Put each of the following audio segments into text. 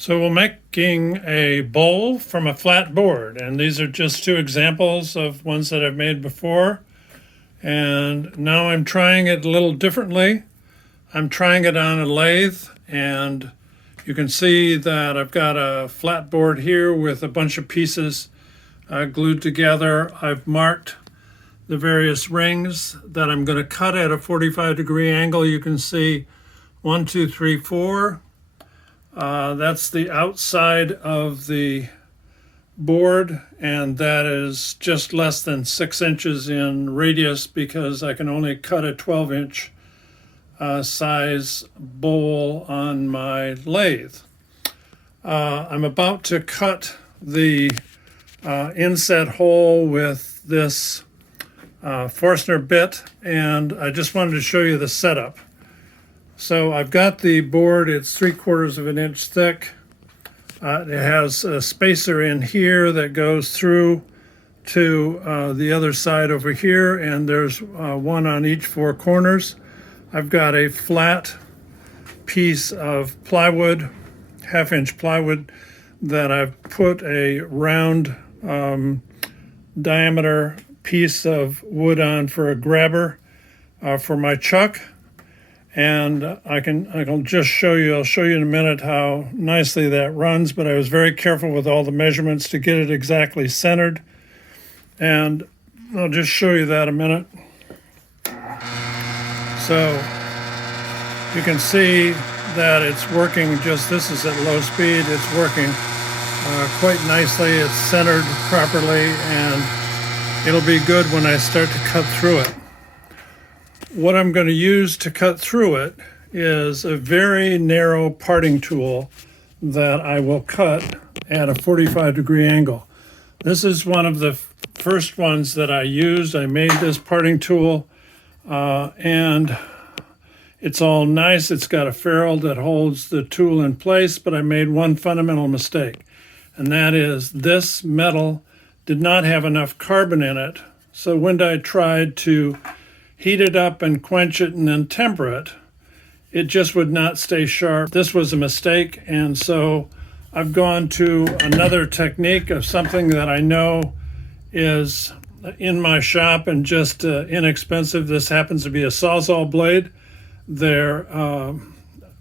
So we're making a bowl from a flat board, and these are just two examples of ones that I've made before. And now I'm trying it a little differently. I'm trying it on a lathe, and you can see that I've got a flat board here with a bunch of pieces glued together. I've marked the various rings that I'm going to cut at a 45-degree angle. You can see 1, 2, 3, 4. That's the outside of the board, and that is just less than 6 inches in radius because I can only cut a 12-inch size bowl on my lathe. I'm about to cut the inset hole with this Forstner bit, and I just wanted to show you the setup. So I've got the board, it's 3/4 of an inch thick. It has a spacer in here that goes through to the other side over here, and there's one on each 4 corners. I've got a flat piece of plywood, 1/2-inch plywood, that I've put a round diameter piece of wood on for a grabber for my chuck. And I can just show you, I'll show you in a minute how nicely that runs, but I was very careful with all the measurements to get it exactly centered. And I'll just show you that a minute. So you can see that it's working this is at low speed, it's working quite nicely, it's centered properly, and it'll be good when I start to cut through it. What I'm going to use to cut through it is a very narrow parting tool that I will cut at a 45-degree angle. This is one of the first ones that I used. I made this parting tool and it's all nice. It's got a ferrule that holds the tool in place, but I made one fundamental mistake, and that is this metal did not have enough carbon in it. So when I tried to heat it up and quench it and then temper it, it just would not stay sharp. This was a mistake, and so I've gone to another technique of something that I know is in my shop and just inexpensive. This happens to be a Sawzall blade. They're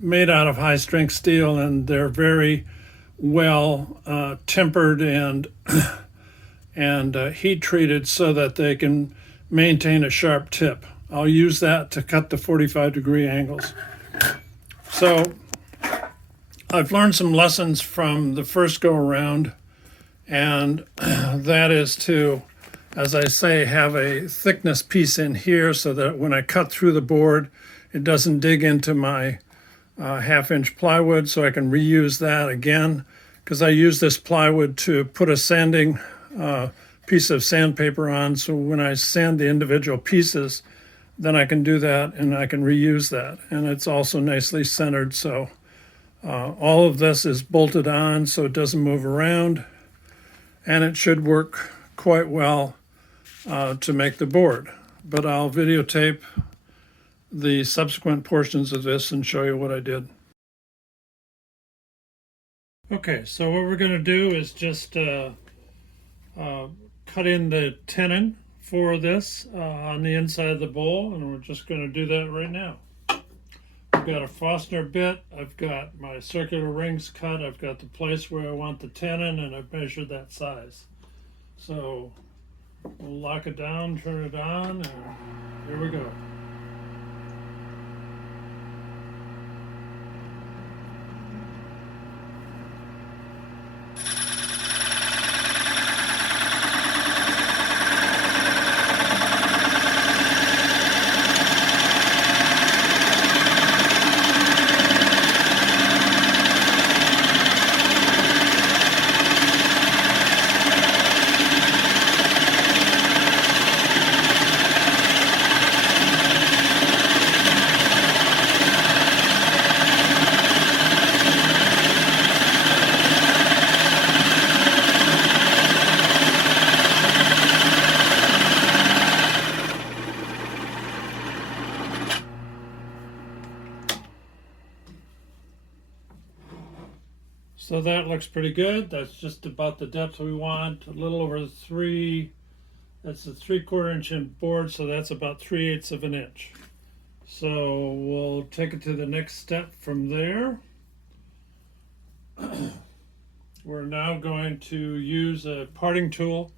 made out of high-strength steel, and they're very well tempered and heat treated so that they can maintain a sharp tip. I'll use that to cut the 45-degree angles. So I've learned some lessons from the first go around, and that is to, as I say, have a thickness piece in here so that when I cut through the board, it doesn't dig into my 1/2-inch plywood, so I can reuse that again, because I use this plywood to put a sanding piece of sandpaper on, so when I sand the individual pieces, then I can do that and I can reuse that. And it's also nicely centered, so all of this is bolted on so it doesn't move around, and it should work quite well to make the board. But I'll videotape the subsequent portions of this and show you what I did. Okay, so what we're going to do is just cut in the tenon for this on the inside of the bowl, and we're just going to do that right now. I've got a Forstner bit, I've got my circular rings cut, I've got the place where I want the tenon, and I've measured that size. So we'll lock it down, turn it on, and here we go. So that looks pretty good. That's just about the depth we want. A little over 3. That's a 3/4 inch in board, so that's about 3/8 of an inch. So we'll take it to the next step from there. We're now going to use a parting tool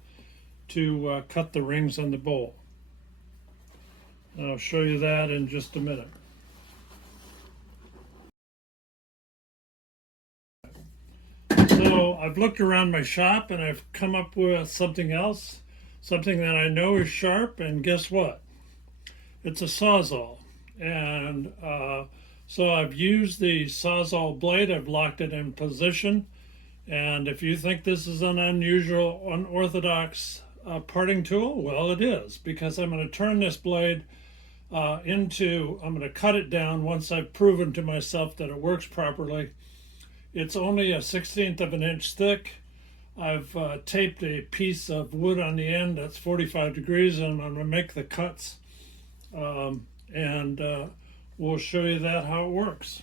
to cut the rings on the bowl. And I'll show you that in just a minute. So I've looked around my shop and I've come up with something else, something that I know is sharp, and guess what? It's a Sawzall. And so I've used the Sawzall blade, I've locked it in position. And if you think this is an unusual, unorthodox parting tool, well, it is, because I'm going to turn this blade I'm going to cut it down once I've proven to myself that it works properly. It's only a 1/16 of an inch thick. I've taped a piece of wood on the end that's 45 degrees, and I'm going to make the cuts. And we'll show you that how it works.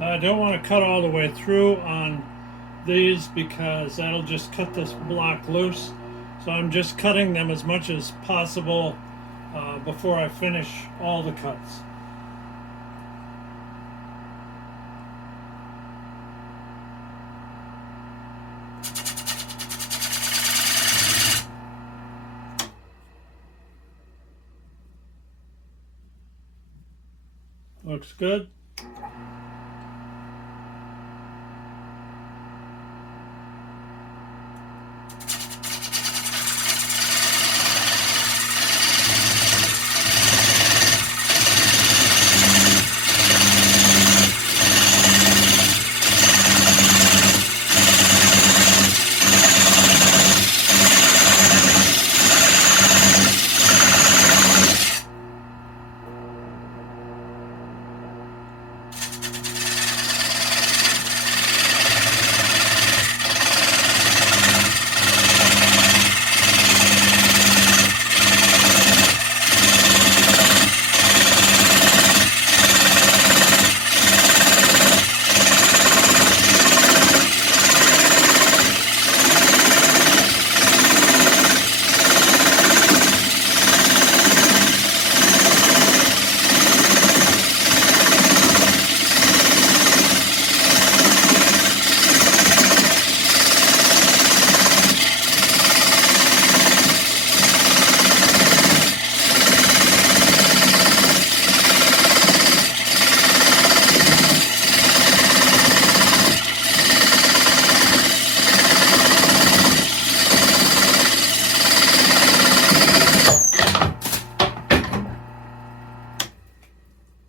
I don't want to cut all the way through on these because that'll just cut this block loose. So I'm just cutting them as much as possible before I finish all the cuts. Looks good.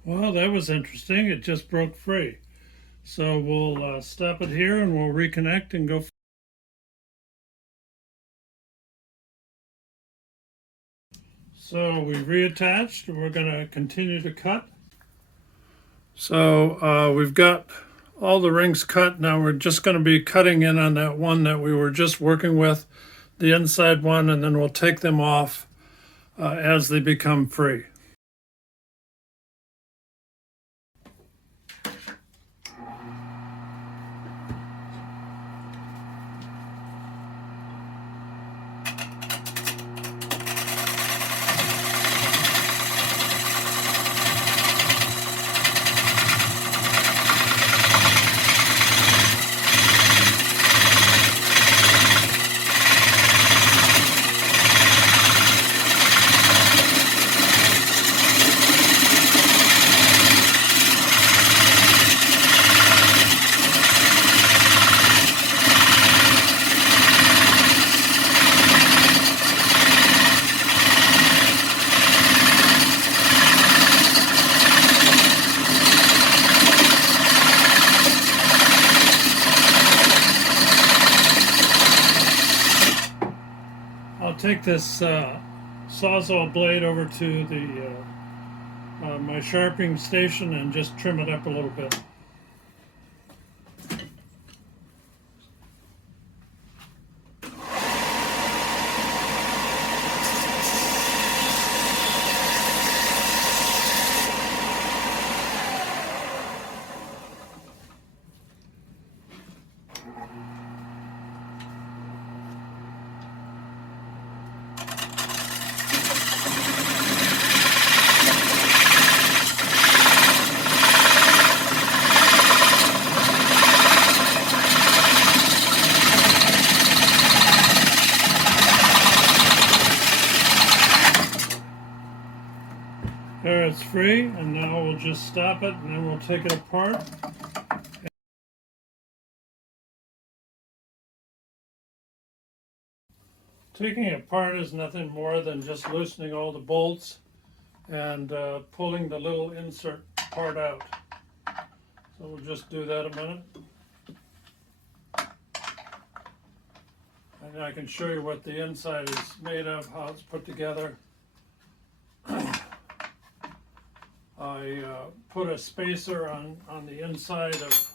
Well, that was interesting. It just broke free. So we'll stop it here and we'll reconnect and go. So we reattached and we're going to continue to cut. So we've got all the rings cut. Now we're just going to be cutting in on that one that we were just working with, the inside one, and then we'll take them off as they become free. take this sawzall blade over to the my sharpening station and just trim it up a little bit. There, it's free, and now we'll just stop it and then we'll take it apart. Taking it apart is nothing more than just loosening all the bolts and pulling the little insert part out. So we'll just do that a minute. And I can show you what the inside is made of, how it's put together. I put a spacer on the inside of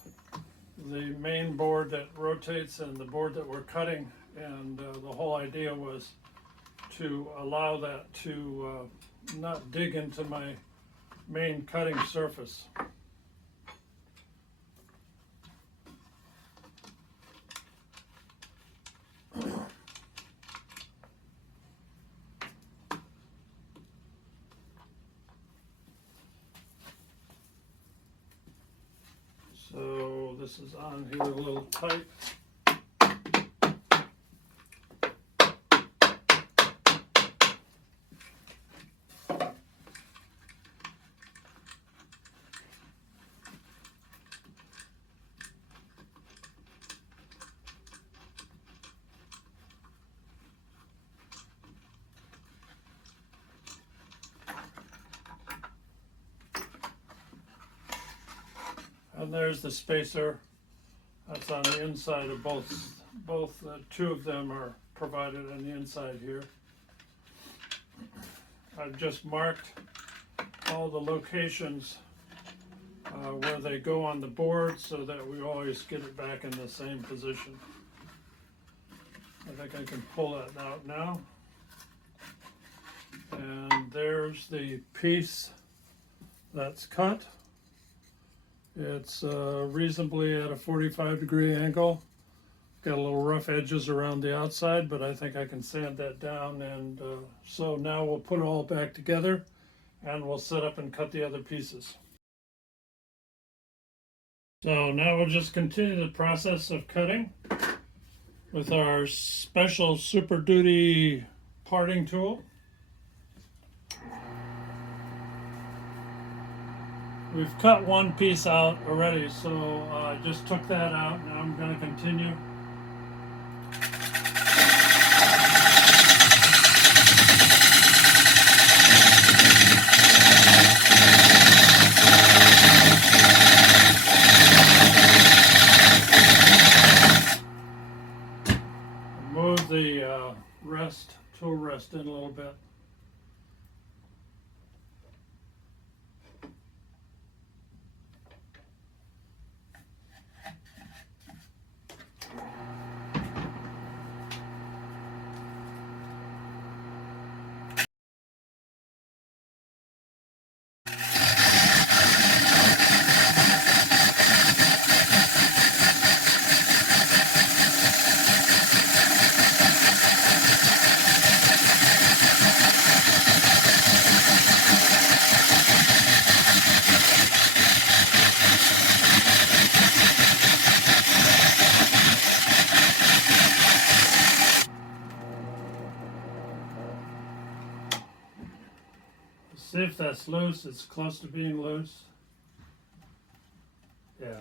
the main board that rotates and the board that we're cutting, and the whole idea was to allow that to not dig into my main cutting surface. So this is on here a little tight. And there's the spacer. That's on the inside of both two of them are provided on the inside here. I've just marked all the locations where they go on the board so that we always get it back in the same position. I think I can pull that out now. And there's the piece that's cut. It's reasonably at a 45-degree angle. Got a little rough edges around the outside, but I think I can sand that down. And so now we'll put it all back together and we'll set up and cut the other pieces. So now we'll just continue the process of cutting with our special Super Duty parting tool. We've cut one piece out already, so I just took that out. Now I'm going to continue. Move the tool rest in a little bit. See if that's loose. It's close to being loose. Yeah.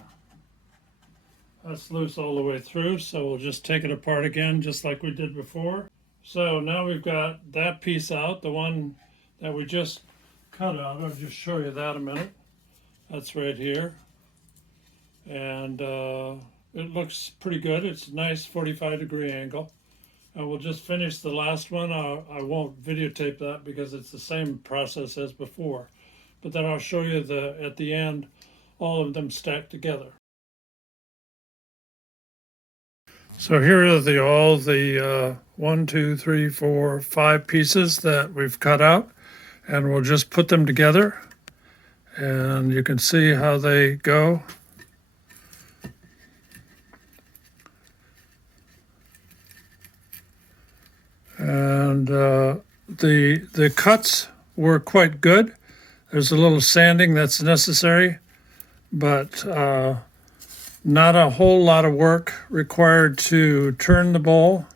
That's loose all the way through, so we'll just take it apart again just like we did before. So now we've got that piece out, the one that we just cut out. I'll just show you that a minute. That's right here. And it looks pretty good. It's a nice 45-degree angle. We'll just finish the last one. I won't videotape that because it's the same process as before. But then I'll show you at the end all of them stacked together. So here are all the 1, 2, 3, 4, 5 pieces that we've cut out, and we'll just put them together, and you can see how they go. And the cuts were quite good. There's a little sanding that's necessary, but not a whole lot of work required to turn the bowl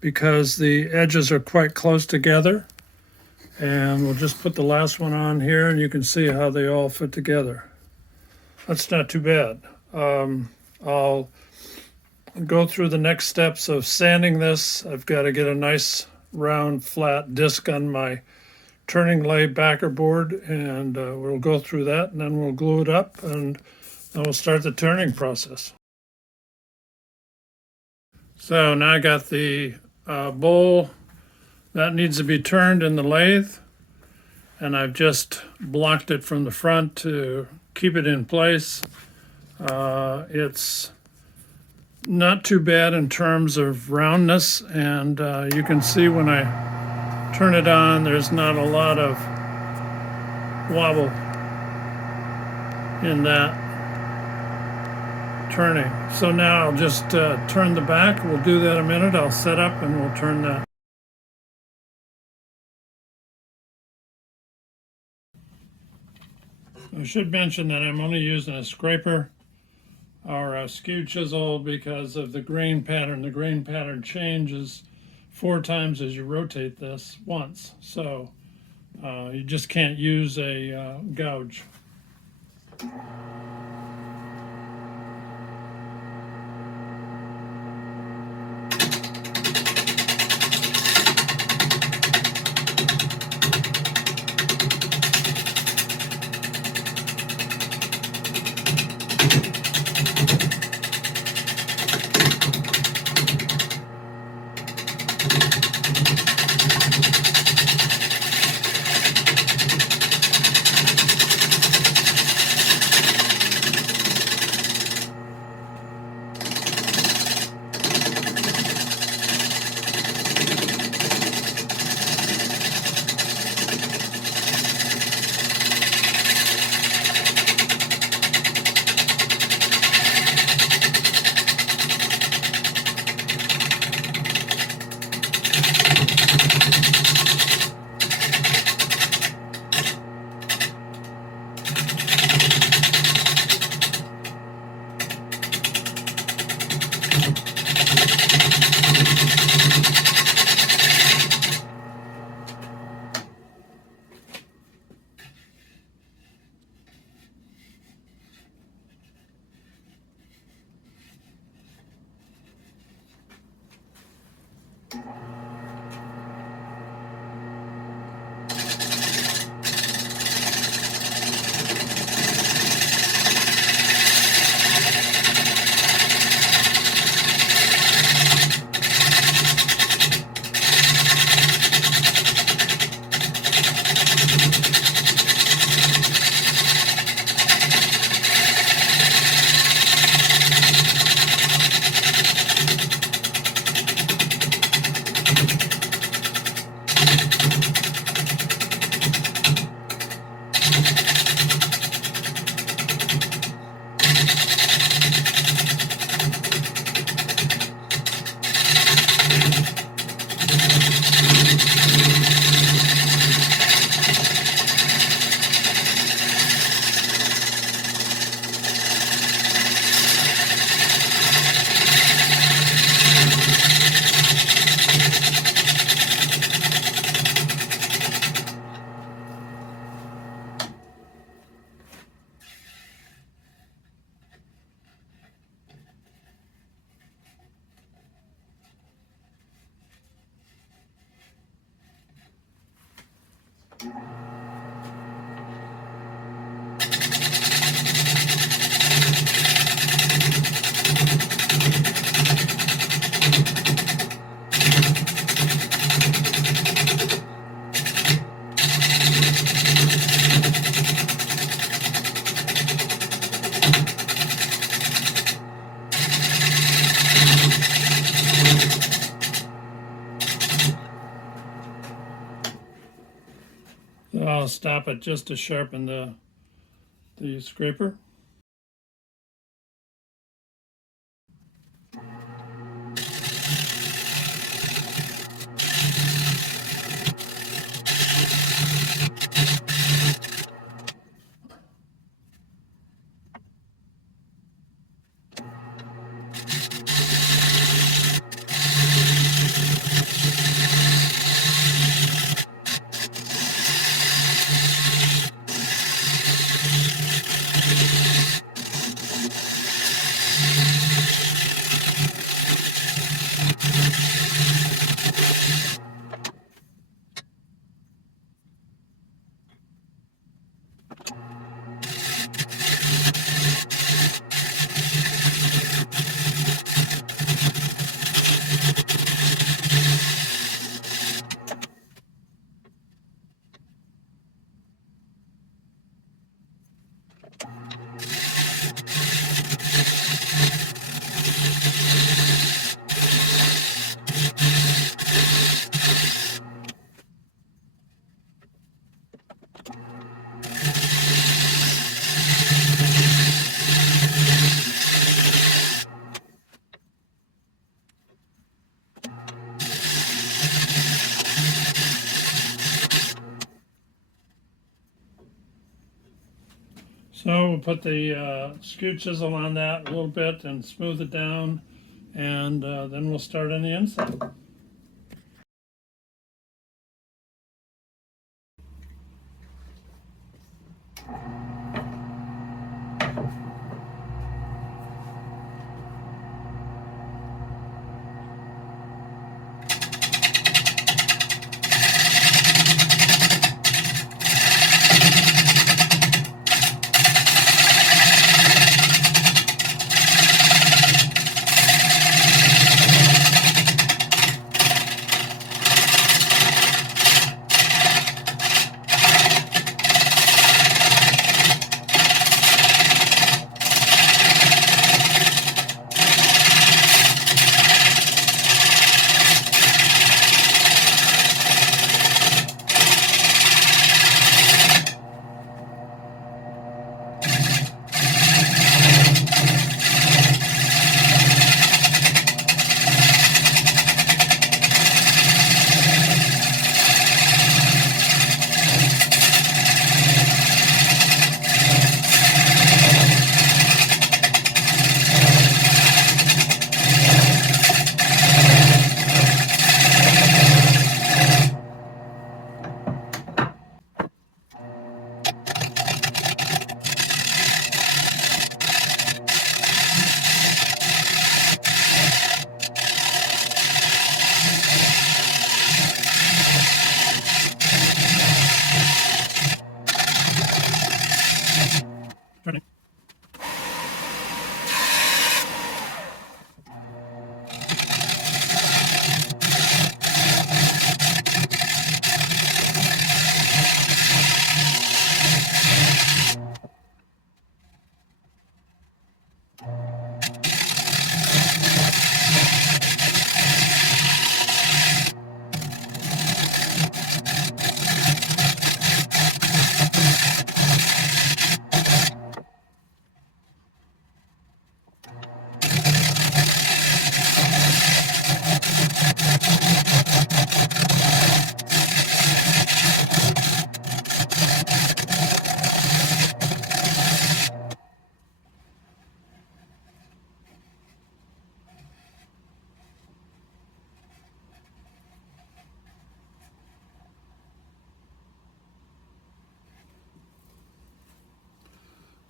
because the edges are quite close together. And we'll just put the last one on here, and you can see how they all fit together. That's not too bad. I'll go through the next steps of sanding this. I've got to get a nice round flat disc on my turning lathe backer board, and we'll go through that, and then we'll glue it up, and then we'll start the turning process. So now I got the bowl that needs to be turned in the lathe, and I've just blocked it from the front to keep it in place. It's not too bad in terms of roundness, and you can see when I turn it on, there's not a lot of wobble in that turning. So now I'll just turn the back. We'll do that in a minute. I'll set up and we'll turn that. I should mention that I'm only using a scraper or a skew chisel because of the grain pattern. The grain pattern changes 4 times as you rotate this once. So you just can't use a gouge. So I'll stop it just to sharpen the scraper. So we'll put the skew chisel on that a little bit and smooth it down, and then we'll start on the inside. Turning.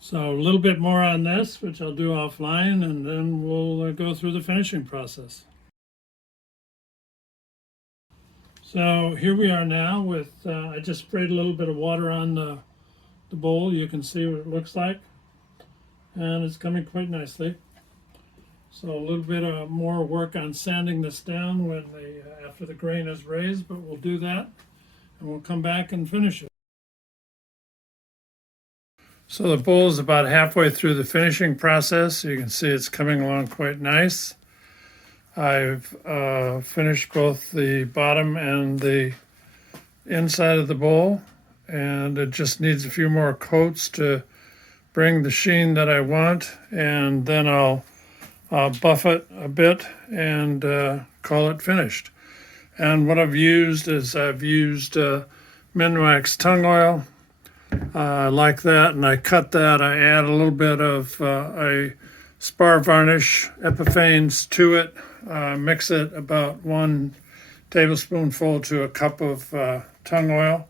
So a little bit more on this, which I'll do offline, and then we'll go through the finishing process. So here we are now with, I just sprayed a little bit of water on the bowl. You can see what it looks like, and it's coming quite nicely. So a little bit more work on sanding this down when after the grain is raised, but we'll do that, and we'll come back and finish it. So the bowl is about halfway through the finishing process. You can see it's coming along quite nice. I've finished both the bottom and the inside of the bowl, and it just needs a few more coats to bring the sheen that I want, and then I'll buff it a bit and call it finished. And what I've used is Minwax tongue oil. I like that, and I cut that. I add a little bit of a spar varnish Epiphanes to it. Mix it about 1 tablespoonful to a cup of tongue oil,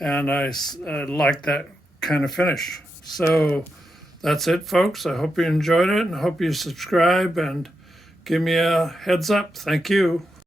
and I like that kind of finish. So that's it, folks. I hope you enjoyed it, and I hope you subscribe and give me a heads up. Thank you.